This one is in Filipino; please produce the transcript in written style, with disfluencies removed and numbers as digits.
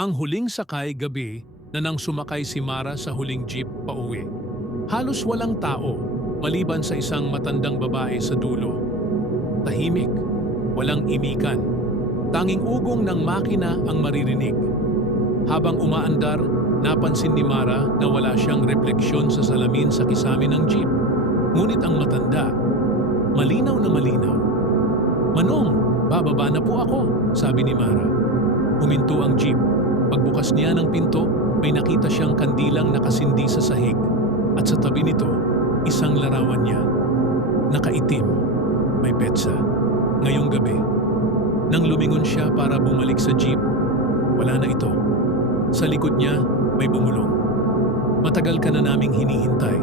Ang huling sakay gabi na nang sumakay si Mara sa huling jeep pauwi. Halos walang tao, maliban sa isang matandang babae sa dulo. Tahimik, walang imikan. Tanging ugong ng makina ang maririnig. Habang umaandar, napansin ni Mara na wala siyang refleksyon sa salamin sa kisame ng jeep. Ngunit ang matanda, malinaw na malinaw. "Manong, bababa na po ako," sabi ni Mara. Huminto ang jeep. Pagbukas niya ng pinto, may nakita siyang kandilang nakasindi sa sahig. At sa tabi nito, isang larawan niya. Nakaitim, may petsa. Ngayong gabi, nang lumingon siya para bumalik sa jeep, wala na ito. Sa likod niya, may bumulong. "Matagal ka na naming hinihintay.